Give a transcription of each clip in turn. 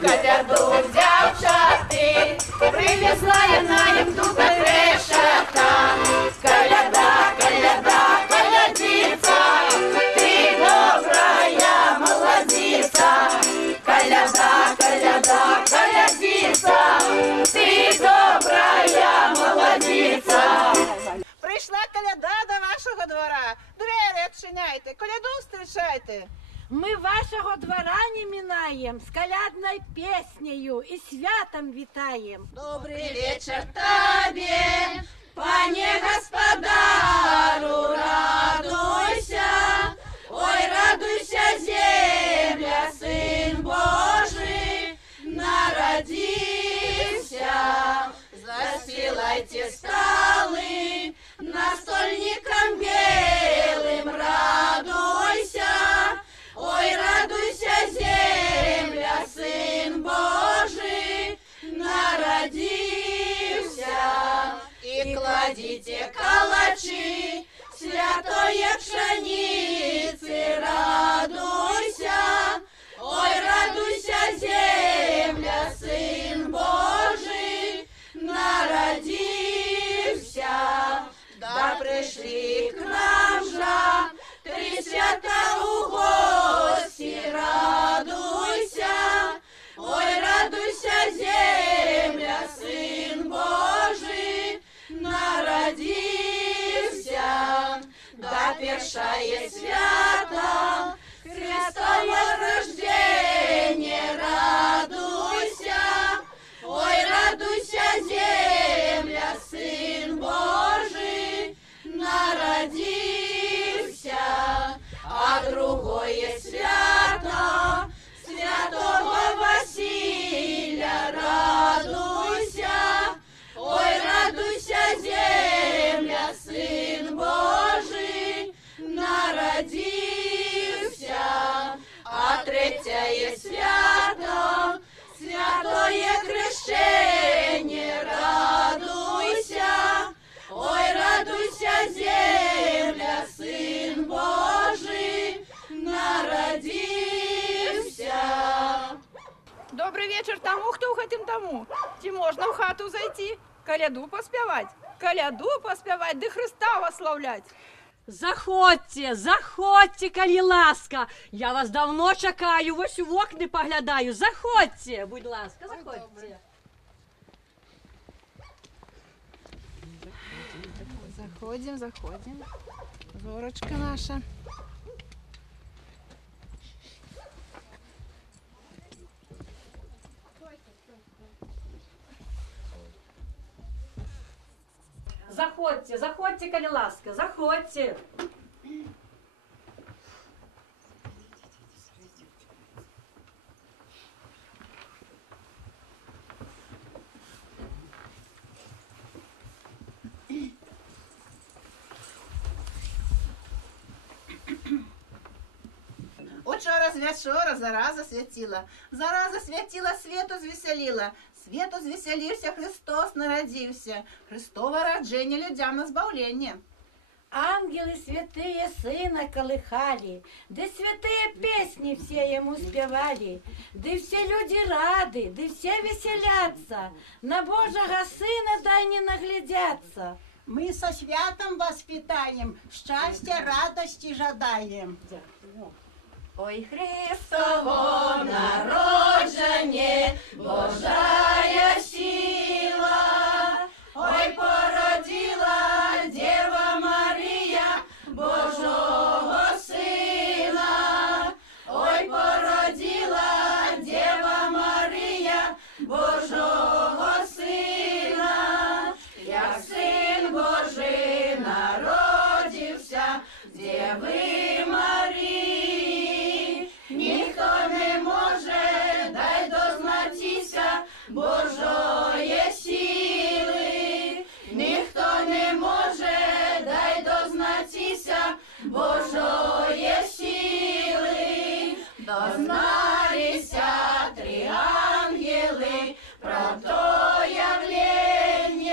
коляду дівчати, привезла я на їм духа решета. Коляда, коляда, колядиця, ти добрая молодиця. Коляда, коляда, колядиця, ти добрая молодиця. Прийшла коляда до вашого двора. Двері відчиняйте, коляду зустрічайте. Мы вашего двора не минаем, с колядной песнею и святом витаем. Добрый вечер тебе, пане господару, радуйся, ой, радуйся, земля, сын Божий, народился. Заспевайте столы, настольником белым, радуйся. Ой, радуйся, земля, сын Божий, народился. И кладите калачи, святое пшеницы, радуйся. Ой, радуйся, земля, сын Божий, народился. Да пришли к нам же три свята у гости, радуйся. Ой, радуйся, земля, сын Божий, народился. Да першае свято Христово рождение, радуйся. Ой, радуйся, земля, сын Божий, народился. А другое свято святого Василия, радуйся. Ой, радуйся, земля, сын Божий, народился. А третье свято святое крещение, радуйся. Ой, радуйся, земля, сын Божий, народился. Добрый вечер тому, хто в гэтым дому. Ці можна в хату зайти, коляду поспявать, да Христа вославлять. Заходьте, заходьте, коли ласка. Я вас давно чекаю, ось у окни поглядаю. Заходьте, будь ласка, заходьте. Заходим, заходим. Зорочка наша. Заходьте, заходьте, коли ласка, заходьте. Учора з вечора зараза святила, світу звеселила. Світу звеселився, Христос народився. Христово родження людям на збавлення. Ангелы святые сына колыхали, да святые песни все ему спевали, да все люди рады, да все веселятся, на Божьего сына дай не наглядятся. Мы со святом воспитаем, счастья, радости жадаем. Ой, Христово народження, Божая сила, ой, породила Дева Марія Божого Сина, ой, породила Дева Марія Божого Сина, як Син Божий народився з Деви Марії. Ніхто не може, дай дознатися Божої сили. Ніхто не може, дай дознатися Божої сили. Дозналися три ангели про то явлення.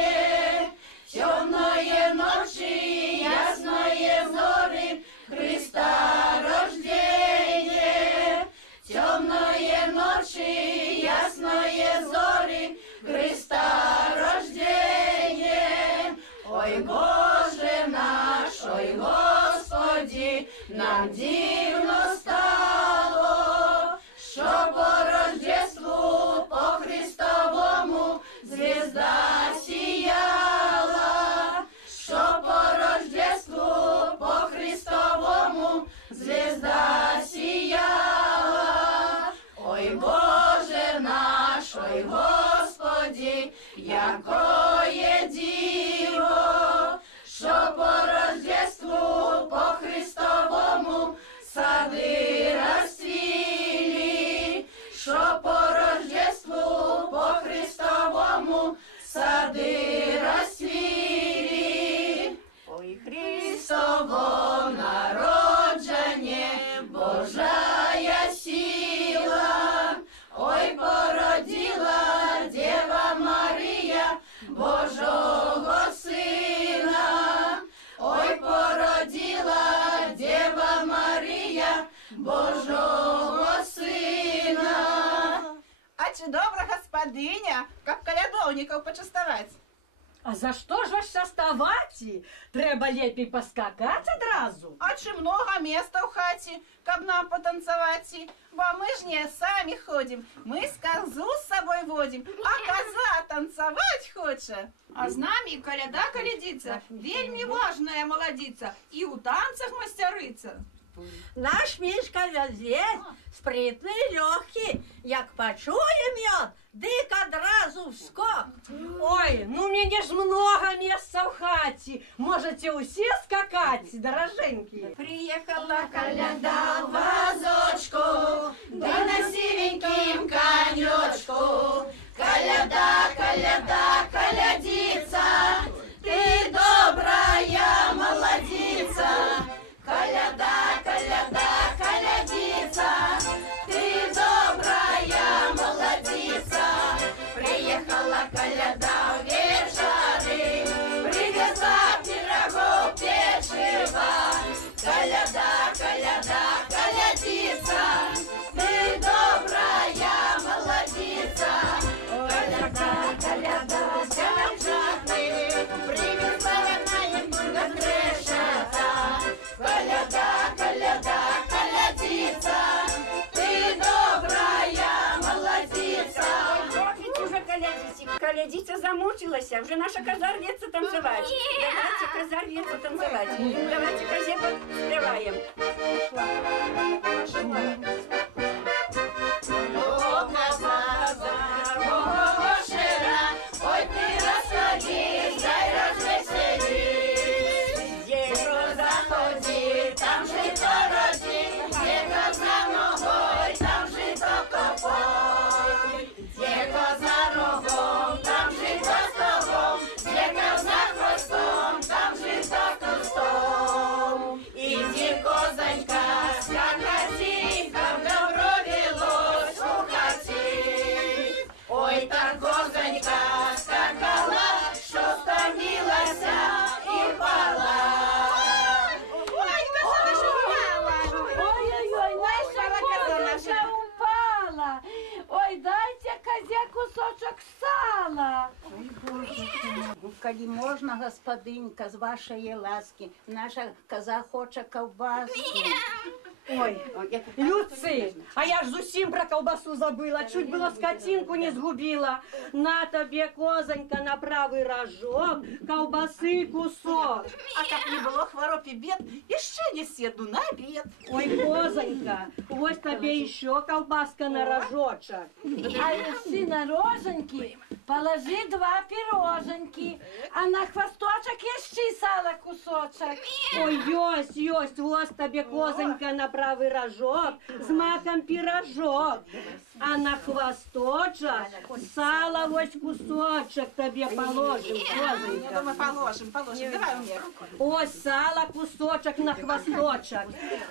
Темної ночі, ясної зорі, Христос ой, Господі, якое діво, що по Рождеству, по Христовому сади розцвіли, що по Рождеству, по Христовому сади розцвіли. Ой, Христово народження, Божая сила, ой, породила Дева Марія Божого Сина, ой, породила Дева Марія Божого Сина. А чи добра господиня, как колядовников почастовать? А за що ж ваш составаті? Треба лепей поскакати одразу. А чи много места в хаті, каб нам потанцевать? Бо мы ж не сами ходим, мы с козу с собой водим, а коза танцевать хочет. А з нами коляда колядиться, вельми важная молодица, і у танцах мастериця. Наш Мишка весь спритний і легкий, як почує мед, дик одразу вскок. Ой, ну мені ж много места в хаті. Можете усі скакати, дороженькі. Приехала коляда в вазочку, да на сивеньким конечку. Коляда, коляда, колядица, ты добрая молодица. Коляда, коляда, колядица, ты добрая молодица. Приехала коляда в вечеры, привезла пирогов печива. Коляда, коляда, колядица, ты добрая молодица. Коляда, коляда, коляджаты, привезла на им грешата. Коляда, коляда, колядица, ты добрая молодица. Хватит уже колядить. Колядица замучилась, уже наша коза рвется танцевать. Давайте, коза рвется танцевать. Давайте козе подпеваем. О, коза, хорошая, ой, ты расходи, дай развеселись. Где коза ходит, там жито родит, где коза ногой, там жито копой. Где коза рогом, там жито стогом, где коза хвостом, там жито кустом. Иди, козонька, скакати, как добро велось у хати. Ой, так козонька скакала, що стомилася і пала. Ой, коза наша упала. Ой-ой-ой, наша козочка упала. Ой, дайте козе кусочек сала. Коли можна, господинька, з вашої ласки, наша коза хоче ковбаски. Ой, Люци, а я ж зусім про ковбасу забила, чуть було скотинку не згубила. На тобі, козонька, на правий рожок, ковбаси кусок. А как не было хвороб и бед, еще не сяду на обед. Ой, козонька, ось тобі ще колбаска на рожочок. А если на роженьки положи 2 пироженьки, а на хвосточек еще сала кусочек. Ой, ёсть, ось тобі, козонька, на правий рожок, з маком пирожок. А на хвосточок сала ось кусочок тобі положим, козонька. Мы положим, давай мне. Ось сало кусочок на хвосточок.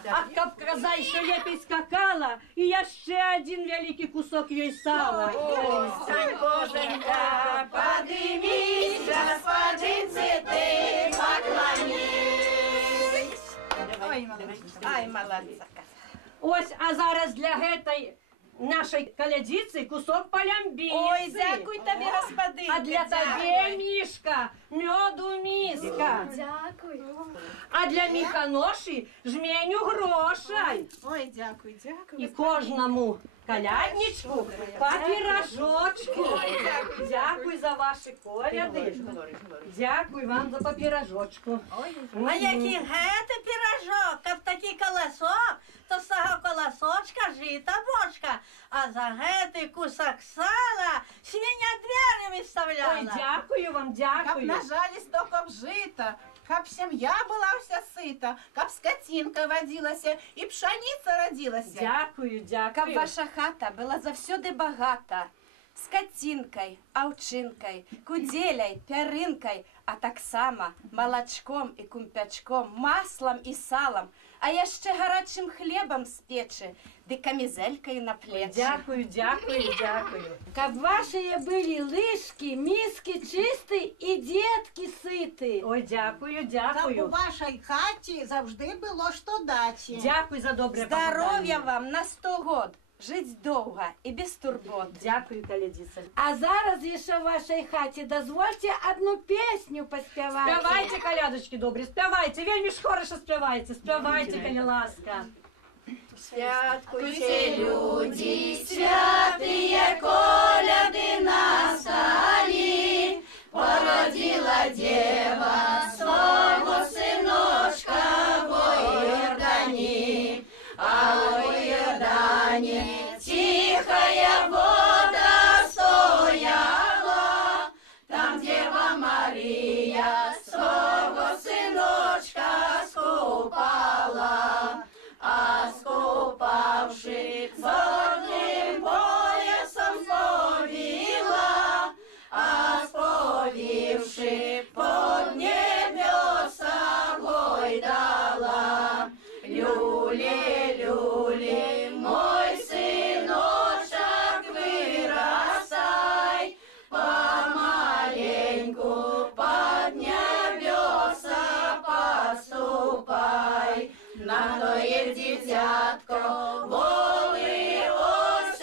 А каб коза ще лепей скакала, і я ще один великий кусок їй сала. Стань, козонька, поднимись, господинце, ты поклонись. Ой, молодца. Ай, молодца. Ось, а зараз для гетай нашої колядиці кусок полямбіці. Ой, дякуй тобі, господинка. А для тебе, Мішка, меду миска. Дякую. А для Міханоші жменю грошей. Ой, дякуй, дякуй. І кожному Колядничку по пирожочку. Дякую за ваші коляди. Дякую вам за по пирожочку. А який гети пирожок, а в такий колосок, то з того колосочка жита бочка, а за гети кусок сала свиня двері виставляла. Ой, дякую вам, Каб дякую. нажали стоков жита, каб сім'я була вся сита, каб скотинка водилася і пшениця родилася. Дякую, Каб дякую. ваша хата была завсёды багата, скотинкой, овчинкой, куделей, пярынкой, а таксама малачком і кумпячком, маслом і салом, а яшчэ гарачым хлебам з печы, ды камізелькай на плечы. Дякую, дякую, дякую. Каб ваші були лишки, миски чисті і дітки ситі. Ой, дякую, Щоб у дякую. вашій хаті завжди було що дачі. Дякую за добре Здоров'я побажання. вам на 100 год, жить довго і без турбот. Дякую, колядіця. А зараз ще в вашій хаті дозвольте одну пісню поспівати. Співайте, колядочки добрі, співайте, вельми ж хорошо співайте, співайте, коли ласка. Святкуйте, люди, святые коляды настали, породила дева свого сыночка в Иордане, а в Иордане тихая вода стояла, там Дева Мария свого сыночка скупала. А скупавши золотым поясом сповила, а сповивши под небеса гойдала. Люли, люли, мой сыночек, вырасай, помаленьку под небеса поступай. На тое дитятко воли ось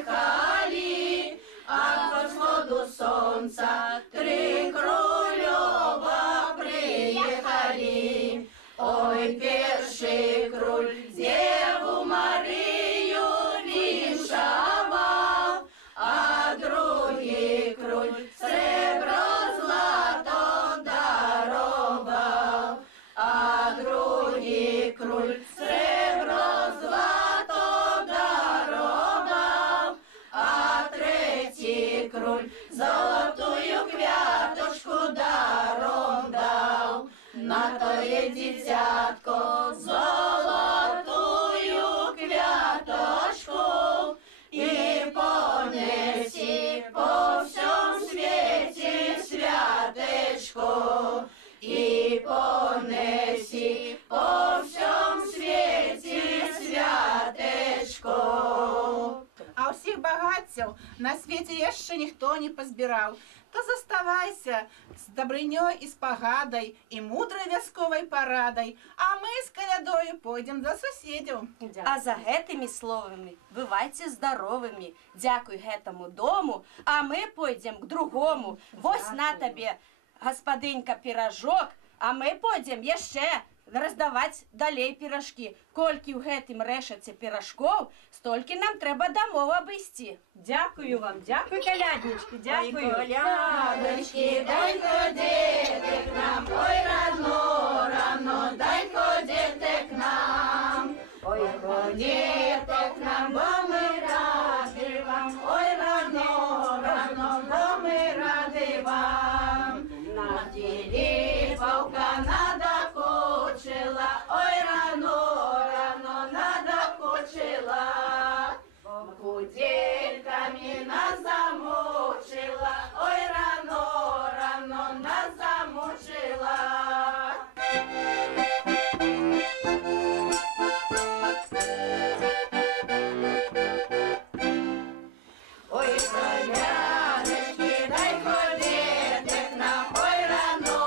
отдыхали, а к восходу сонца три крулёва приехали. Ой, перший круль Деву Марию віншавав, а другий круль сребро злато дарував, а другий круль сребро злато дарував, а третій круль золотую квяточку даром дав. На тое дитятко золотую квяточку і понесі по всьому світі святечко, і понесі по всьому світі святечко. А усіх багатців на світі яшчэ ніхто не позбирав. То заставайся з добрынёй і з пагадай, і мудрой вясковой парадай, а ми з колядою пойдем до сусідів. А за гэтымі словамі бывайце здаровымі. Дзякуй гэтаму дому, а мы пойдзем к другому. Вось на табе, гаспадынька, піражок, а мы пойдзем яшчэ раздаваць далей піражкі. Колькі ў гэтым рэшаце піражкоў, столькі нам трэба дамоў абысці. Дякую вам, дякую, коляднички, дякую. Колядочки, дай-ка дети к нам, ой, рано, рано, дай-ка дети к нам. Ой, дети к нам, бо ми раді вам, ой, рано, рано, бо ми раді вам. На тілі вовка надокучила, ой, рано, рано, надокучила. Кудельками нас замучила, ой, рано, рано нас замучила. Ой, колядочки, дай ходити к нам, ой, рано,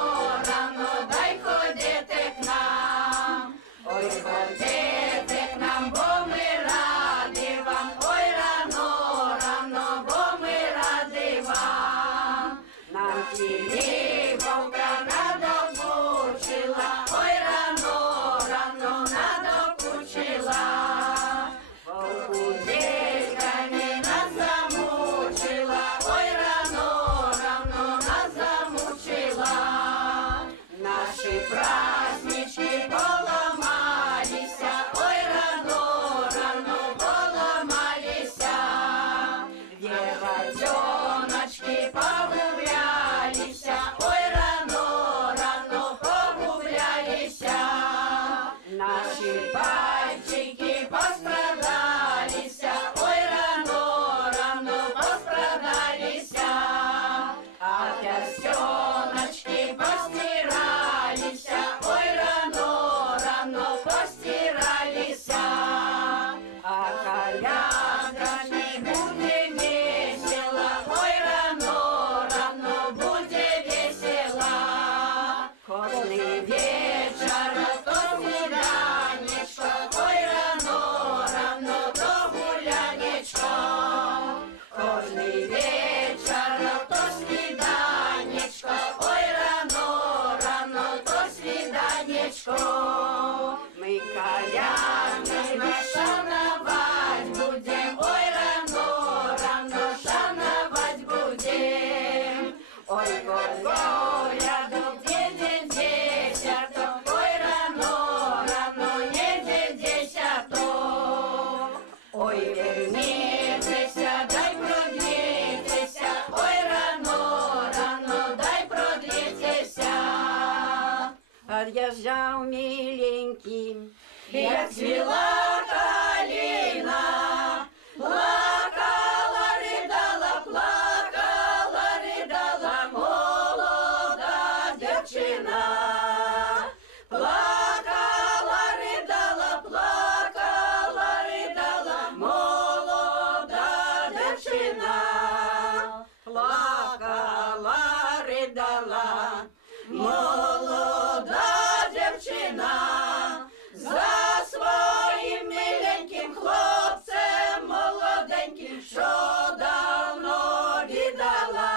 рано, дай ходити к нам. Ой, ходити к нам, бо ми раді вам, ой, рано, рано, бо ми раді вам. Нам тілі вовка надокучила, ой, рано, рано, надокучила. Вовку од'їжджав миленький. Як цвіла калина, плакала, ридала молода дівчина. Плакала, ридала молода дівчина. Плакала, ридала молода дівчина. За своїм миленьким хлопцем молоденьким, що давно віддала.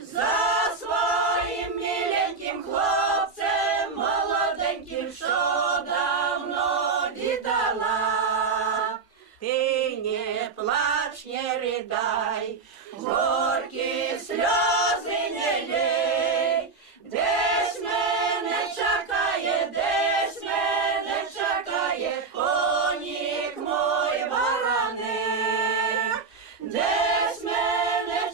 За своїм миленьким хлопцем молоденьким, що давно віддала. Ти не плач, не ридай, горькі сльози не лей. Десь мене чекає, конік мой вороний. Десь мене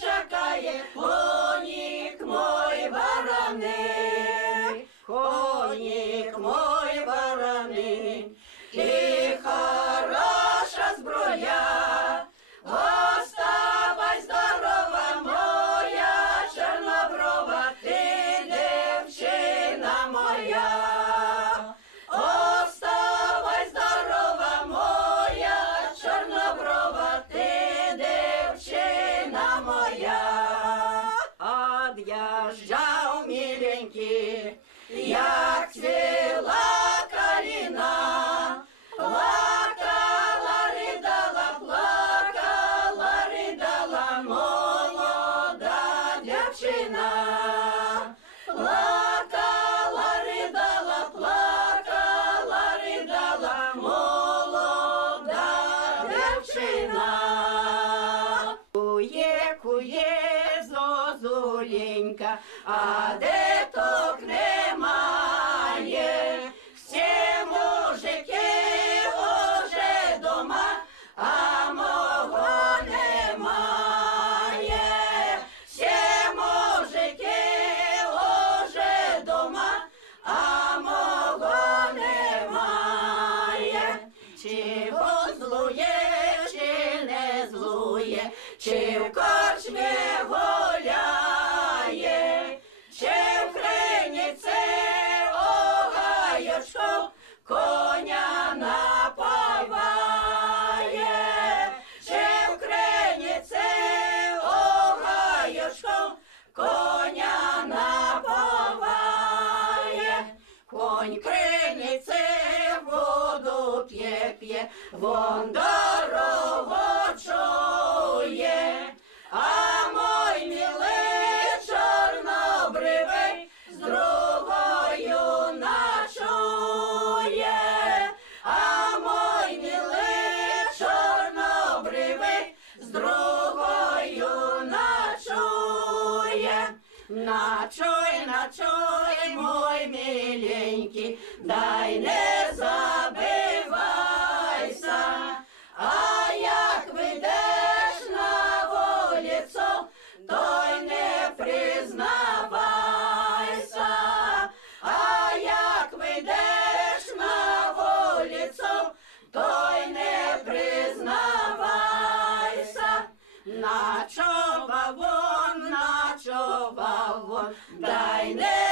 чекає, конік мой вороний. Конік мой вороний, ти хороша зброя. Оставай здорова, моя чорноброва, ти дівчина моя. Оставай здорова, моя чорноброва, ти дівчина моя. Од'їжджав миленький, як цвіла калина. Плакала, ридала молода дівчина. Плакала, ридала молода дівчина. Кує зозуленька, а діток немає. Всі мужики уже дома, а мого немає. Всі мужики уже дома, а мого немає. Чи він злує, чи не злує, чи в корчмі гуляє, чи в криниці огайочку коня напаває, чи в криниці огайочку коня напаває. Конь криниці воду п'є, вон дорогу чує. А мой милий чорнобривий з другою ночує. А мой милий чорнобривий з другою ночує. Ночуй, мой миленький, дай не забивайся. А як вийдеш на вулицю, то й не признавайся. А як вийдеш на вулицю, то й не признавайся. Ночував он, дай не